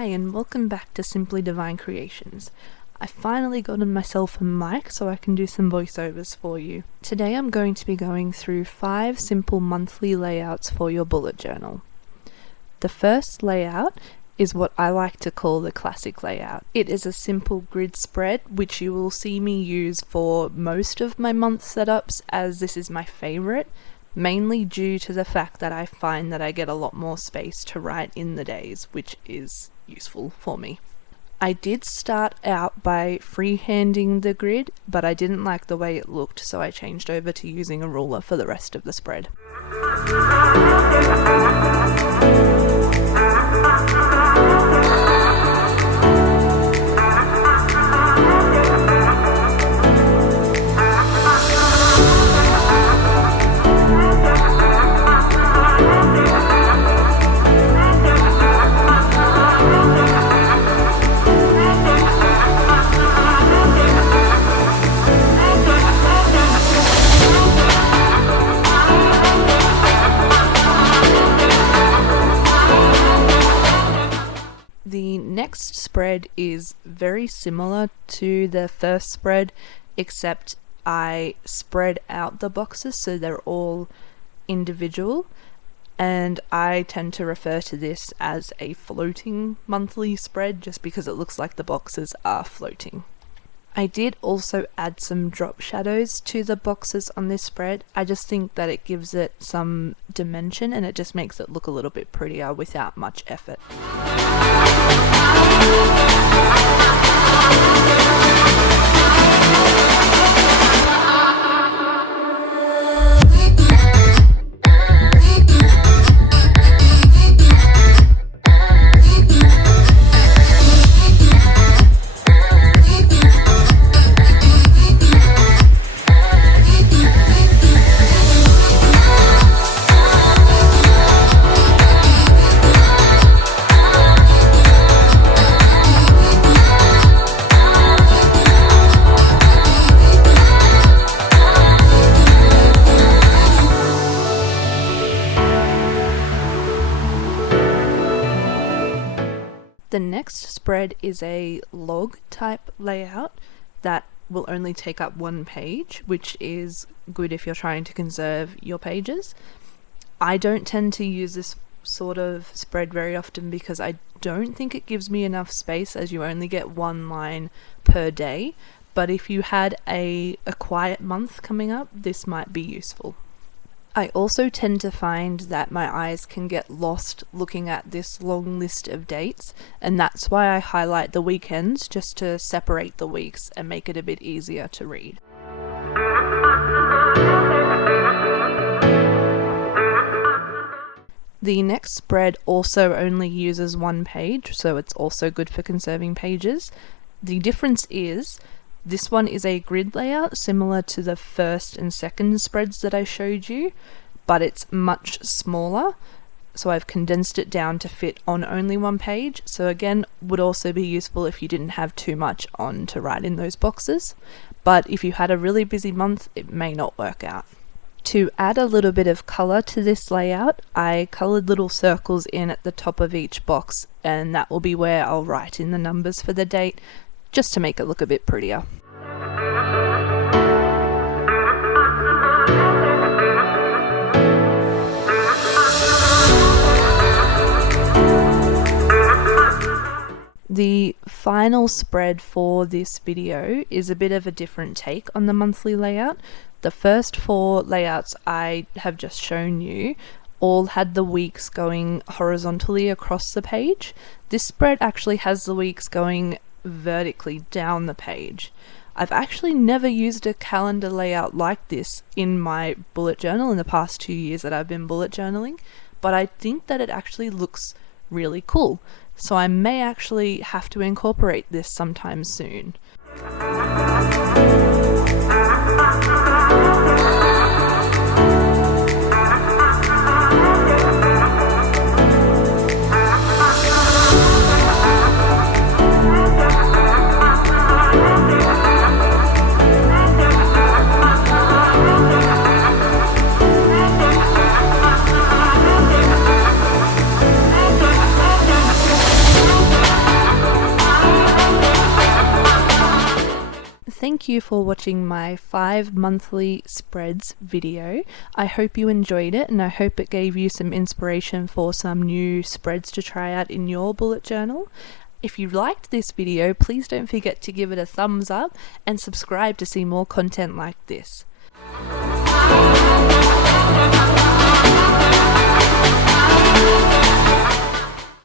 Hi and welcome back to Simply Devine Creations. I finally gotten myself a mic so I can do some voiceovers for you. Today I'm going to be going through 5 simple monthly layouts for your bullet journal. The first layout is what I like to call the classic layout. It is a simple grid spread which you will see me use for most of my month setups, as this is my favorite, mainly due to the fact that I find that I get a lot more space to write in the days, which is useful for me. I did start out by freehanding the grid, but I didn't like the way it looked, so I changed over to using a ruler for the rest of the spread. The next spread is very similar to the first spread, except I spread out the boxes so they're all individual, and I tend to refer to this as a floating monthly spread just because it looks like the boxes are floating. I did also add some drop shadows to the boxes on this spread. I just think that it gives it some dimension and it just makes it look a little bit prettier without much effort. The next spread is a log type layout that will only take up one page, which is good if you're trying to conserve your pages. I don't tend to use this sort of spread very often because I don't think it gives me enough space, as you only get one line per day, but if you had a quiet month coming up, this might be useful. I also tend to find that my eyes can get lost looking at this long list of dates, and that's why I highlight the weekends just to separate the weeks and make it a bit easier to read. The next spread also only uses one page, so it's also good for conserving pages. The difference is this one is a grid layout similar to the first and second spreads that I showed you, but it's much smaller, so I've condensed it down to fit on only one page, so again would also be useful if you didn't have too much on to write in those boxes, but if you had a really busy month it may not work out. To add a little bit of colour to this layout, I coloured little circles in at the top of each box, and that will be where I'll write in the numbers for the date, just to make it look a bit prettier. The final spread for this video is a bit of a different take on the monthly layout. The first 4 layouts I have just shown you all had the weeks going horizontally across the page. This spread actually has the weeks going vertically down the page. I've actually never used a calendar layout like this in my bullet journal in the past 2 years that I've been bullet journaling, but I think that it actually looks really cool, so I may actually have to incorporate this sometime soon. thank you for watching my 5 monthly spreads video. I hope you enjoyed it, and I hope it gave you some inspiration for some new spreads to try out in your bullet journal. If you liked this video, please don't forget to give it a thumbs up and subscribe to see more content like this.